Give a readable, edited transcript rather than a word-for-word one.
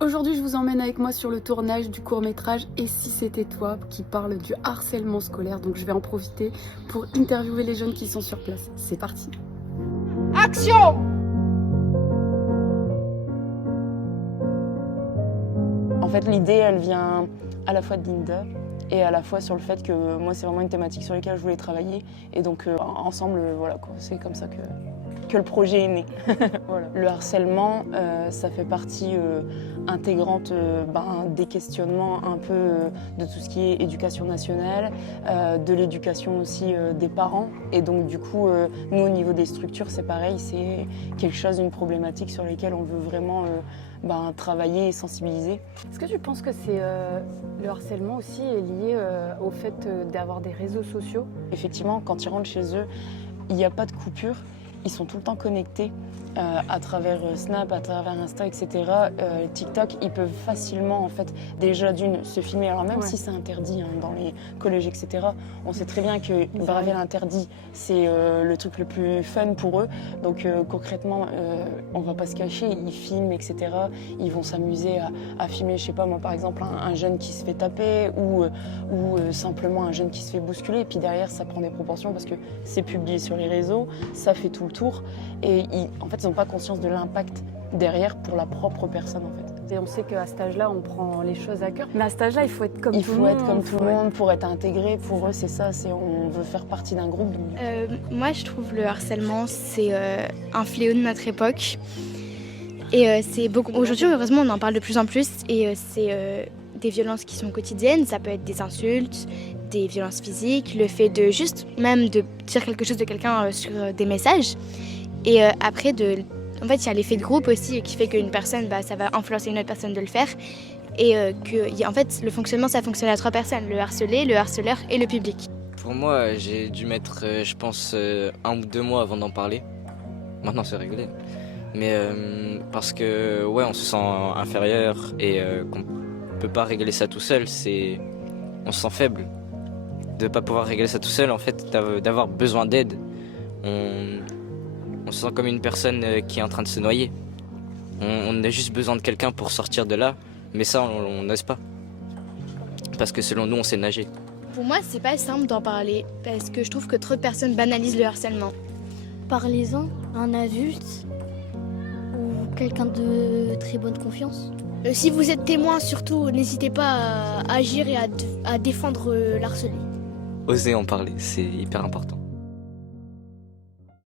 Aujourd'hui, je vous emmène avec moi sur le tournage du court-métrage Et si c'était toi, qui parle du harcèlement scolaire. Donc je vais en profiter pour interviewer les jeunes qui sont sur place. C'est parti. Action! En fait, l'idée, elle vient à la fois de Linda et à la fois sur le fait que moi, c'est vraiment une thématique sur laquelle je voulais travailler. Et donc, ensemble, voilà, quoi, c'est comme ça que le projet est né. Voilà. Le harcèlement, ça fait partie intégrante des questionnements un peu de tout ce qui est éducation nationale, de l'éducation aussi des parents. Et donc, du coup, nous, au niveau des structures, c'est pareil, c'est quelque chose, une problématique sur laquelle on veut vraiment travailler et sensibiliser. Est-ce que tu penses que c'est le harcèlement aussi est lié au fait d'avoir des réseaux sociaux? Effectivement, quand ils rentrent chez eux, il n'y a pas de coupure. Ils sont tout le temps connectés à travers Snap, à travers Insta, etc. TikTok, ils peuvent facilement, en fait, déjà d'une, se filmer. Alors même si c'est interdit dans les collèges, etc., on sait très bien que braver l'interdit, c'est le truc le plus fun pour eux. Donc concrètement, on va pas se cacher, ils filment, etc. Ils vont s'amuser à filmer, je sais pas moi, par exemple, un jeune qui se fait taper ou simplement un jeune qui se fait bousculer. Et puis derrière, ça prend des proportions parce que c'est publié sur les réseaux, ça fait tout le tour. Et en fait, ils n'ont pas conscience de l'impact derrière pour la propre personne, en fait. Et on sait qu'à cet âge-là, on prend les choses à cœur. Mais à cet âge-là, il faut être comme Il tout le faut monde. être comme tout le monde pour être intégré. Pour eux, c'est ça. On veut faire partie d'un groupe. Moi, je trouve le harcèlement, c'est un fléau de notre époque. Et c'est beaucoup. Aujourd'hui, heureusement, on en parle de plus en plus. Et c'est des violences qui sont quotidiennes. Ça peut être des insultes, des violences physiques, le fait de juste même de dire quelque chose de quelqu'un sur des messages. Et après, en fait, il y a l'effet de groupe aussi qui fait qu'une personne, ça va influencer une autre personne de le faire. Et en fait, le fonctionnement, ça fonctionne à 3 personnes, le harcelé, le harceleur et le public. Pour moi, j'ai dû mettre, je pense, 1 ou 2 mois avant d'en parler. Maintenant, c'est réglé. Mais parce que, ouais, on se sent inférieur et qu'on peut pas régler ça tout seul, on se sent faible. De pas pouvoir régler ça tout seul, en fait, d'avoir besoin d'aide. On se sent comme une personne qui est en train de se noyer. On a juste besoin de quelqu'un pour sortir de là, mais ça, on n'ose pas. Parce que selon nous, on sait nager. Pour moi, c'est pas simple d'en parler parce que je trouve que trop de personnes banalisent le harcèlement. Parlez-en à un adulte ou quelqu'un de très bonne confiance. Si vous êtes témoin, surtout, n'hésitez pas à agir et à défendre l'harcelé. Oser en parler, c'est hyper important.